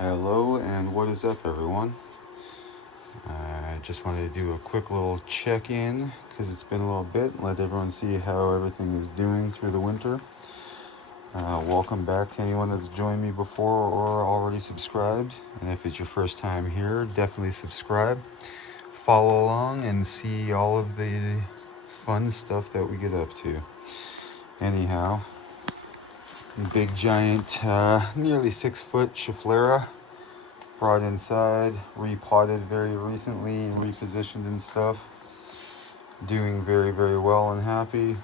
Hello and what is up, everyone? I just wanted to do a quick little check-in because it's been a little bit and let everyone see how everything is doing through the winter. Welcome back to anyone that's joined me before or already subscribed. And if it's your first time here, definitely subscribe, follow along, and see all of the fun stuff that we get up to. Anyhow, big giant, nearly 6-foot Schefflera. Brought inside, repotted very recently, repositioned and stuff. Doing very, very well and happy.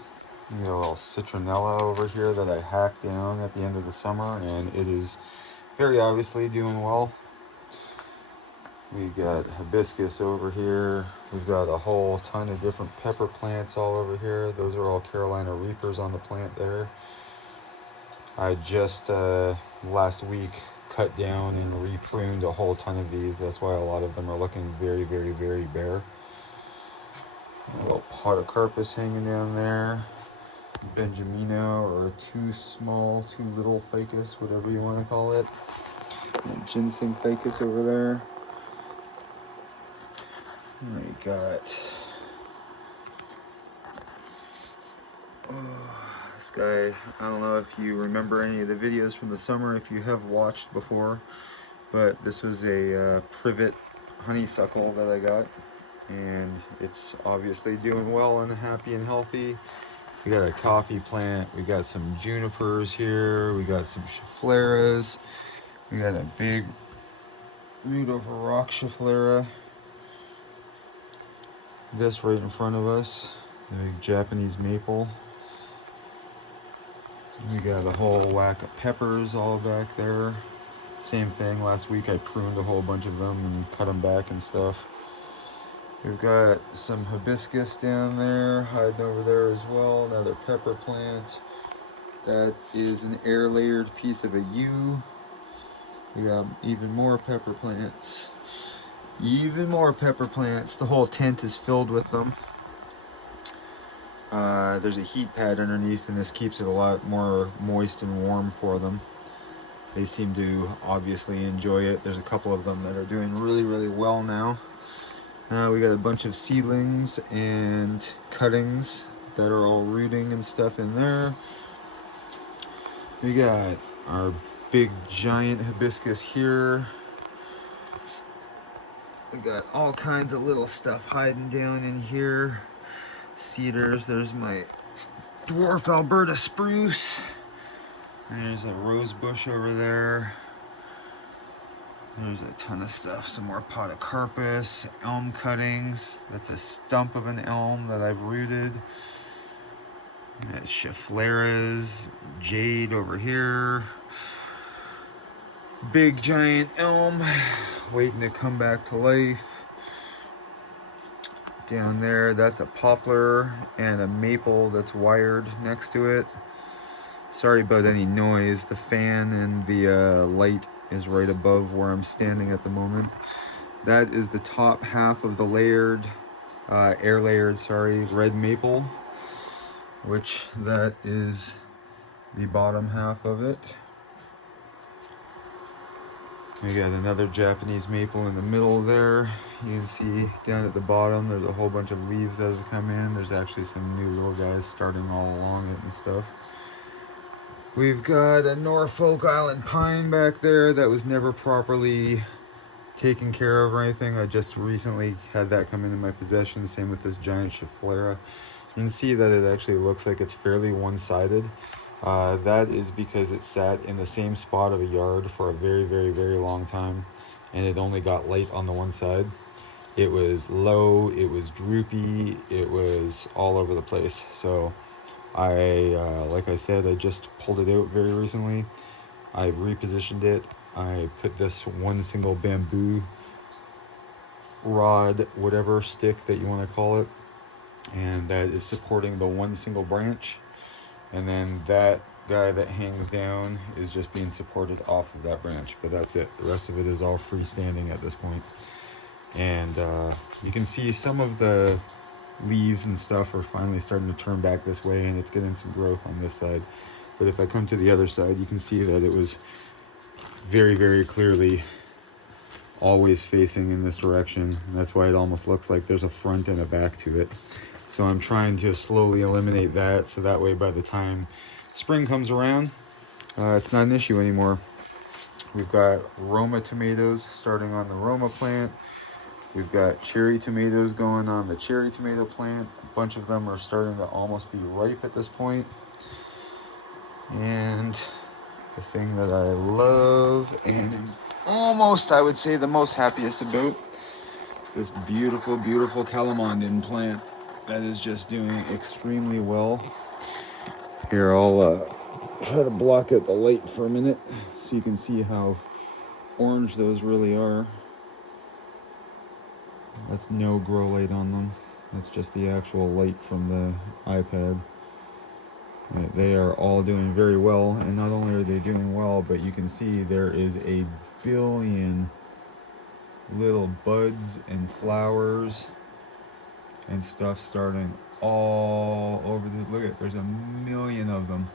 We got a little citronella over here that I hacked down at the end of the summer, and it is very obviously doing well. We got hibiscus over here. We've got a whole ton of different pepper plants all over here. Those are all Carolina Reapers on the plant there. I just last week cut down and repruned a whole ton of these. That's why a lot of them are looking very, very, very bare. A little pot of carpus hanging down there. Benjamino, or too small, too little ficus, whatever you want to call it. And ginseng ficus over there. We got this guy. I don't know if you remember any of the videos from the summer, if you have watched before, but this was a privet honeysuckle that I got, and it's obviously doing well and happy and healthy. We got a coffee plant, we got some junipers here, we got some scheffleras, we got a big root over rock schefflera. This right in front of us, the big Japanese maple. We got a whole whack of peppers all back there. Same thing, last week I pruned a whole bunch of them and cut them back and stuff. We've got some hibiscus down there, hiding over there as well. Another pepper plant. That is an air layered piece of a yew. We got even more pepper plants. Even more pepper plants. The whole tent is filled with them. There's a heat pad underneath, and this keeps it a lot more moist and warm for them. They seem to obviously enjoy it. There's a couple of them that are doing really, really well now. We got a bunch of seedlings and cuttings that are all rooting and stuff in there. We got our big giant hibiscus here. We got all kinds of little stuff hiding down in here. Cedars, there's my dwarf Alberta spruce. There's a rose bush over there. There's a ton of stuff. Some more pot of carpus, elm cuttings. That's a stump of an elm that I've rooted. Scheffleras, jade over here. Big giant elm waiting to come back to life. Down there, that's a poplar and a maple that's wired next to it. Sorry about any noise. The fan and the light is right above where I'm standing at the moment. That is the top half of the layered, air layered, red maple, which that is the bottom half of it. We got another Japanese maple in the middle there. You can see down at the bottom there's a whole bunch of leaves that have come in. There's actually some new little guys starting all along it and stuff. We've got a Norfolk Island pine back there that was never properly taken care of or anything. I just recently had that come into my possession. Same with this giant Schefflera. You can see that it actually looks like it's fairly one-sided. That is because it sat in the same spot of a yard for a very, very, very long time, and it only got light on the one side. It was low, it was droopy, it was all over the place. So like I said, I just pulled it out very recently. I repositioned it. I put this one single bamboo rod, whatever stick that you want to call it, and that is supporting the one single branch. And then that guy that hangs down is just being supported off of that branch, but that's it. The rest of it is all freestanding at this point. And you can see some of the leaves and stuff are finally starting to turn back this way, and it's getting some growth on this side. But if I come to the other side, you can see that it was very, very clearly always facing in this direction. And that's why it almost looks like there's a front and a back to it. So I'm trying to slowly eliminate that, so that way by the time spring comes around, it's not an issue anymore. We've got Roma tomatoes starting on the Roma plant. We've got cherry tomatoes going on the cherry tomato plant. A bunch of them are starting to almost be ripe at this point. And the thing that I love and almost, I would say, the most happiest about is this beautiful, beautiful Calamondin plant that is just doing extremely well. Here, I'll try to block out the light for a minute so you can see how orange those really are. That's no grow light on them. That's just the actual light from the iPad. They are all doing very well, and not only are they doing well, but you can see there is a billion little buds and flowers and stuff starting all over the, look at, there's a million of them.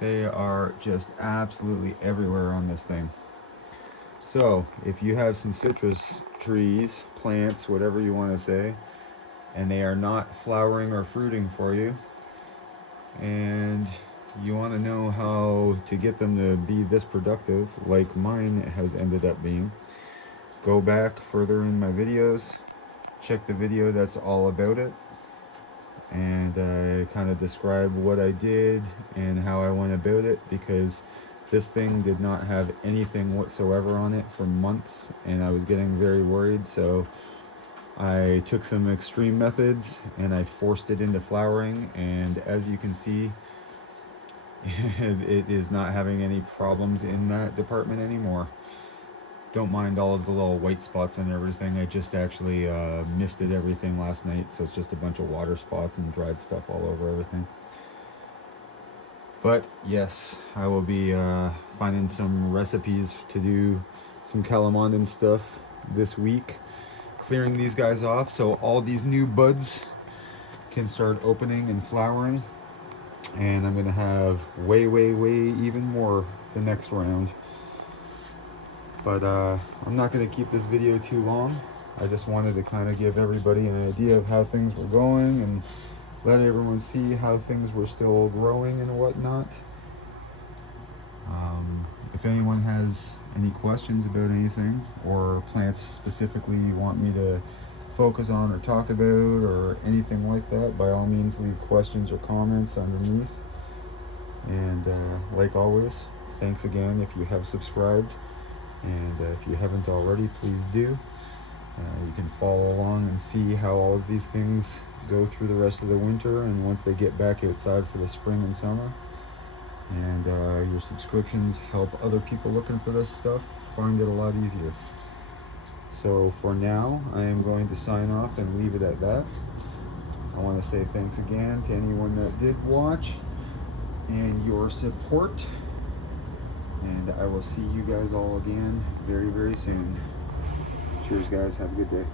They are just absolutely everywhere on this thing. So if you have some citrus trees, plants, whatever you want to say, and they are not flowering or fruiting for you, and you want to know how to get them to be this productive, like mine has ended up being, go back further in my videos, check the video that's all about it, and I kind of describe what I did and how I went about it, because this thing did not have anything whatsoever on it for months, and I was getting very worried. So I took some extreme methods and I forced it into flowering, and as you can see, it is not having any problems in that department anymore. Don't mind all of the little white spots and everything. I just actually misted everything last night, so it's just a bunch of water spots and dried stuff all over everything. But yes, I will be finding some recipes to do some Calamondin stuff this week, clearing these guys off so all these new buds can start opening and flowering, and I'm gonna have way even more the next round. But I'm not gonna keep this video too long. I just wanted to kind of give everybody an idea of how things were going and let everyone see how things were still growing and whatnot. If anyone has any questions about anything, or plants specifically you want me to focus on or talk about, or anything like that, by all means leave questions or comments underneath. And like always, thanks again if you have subscribed, and if you haven't already, please do. You can follow along and see how all of these things go through the rest of the winter, and once they get back outside for the spring and summer. And your subscriptions help other people looking for this stuff find it a lot easier. So for now, I am going to sign off and leave it at that. I want to say thanks again to anyone that did watch and your support. And I will see you guys all again very soon. Cheers, guys. Have a good day.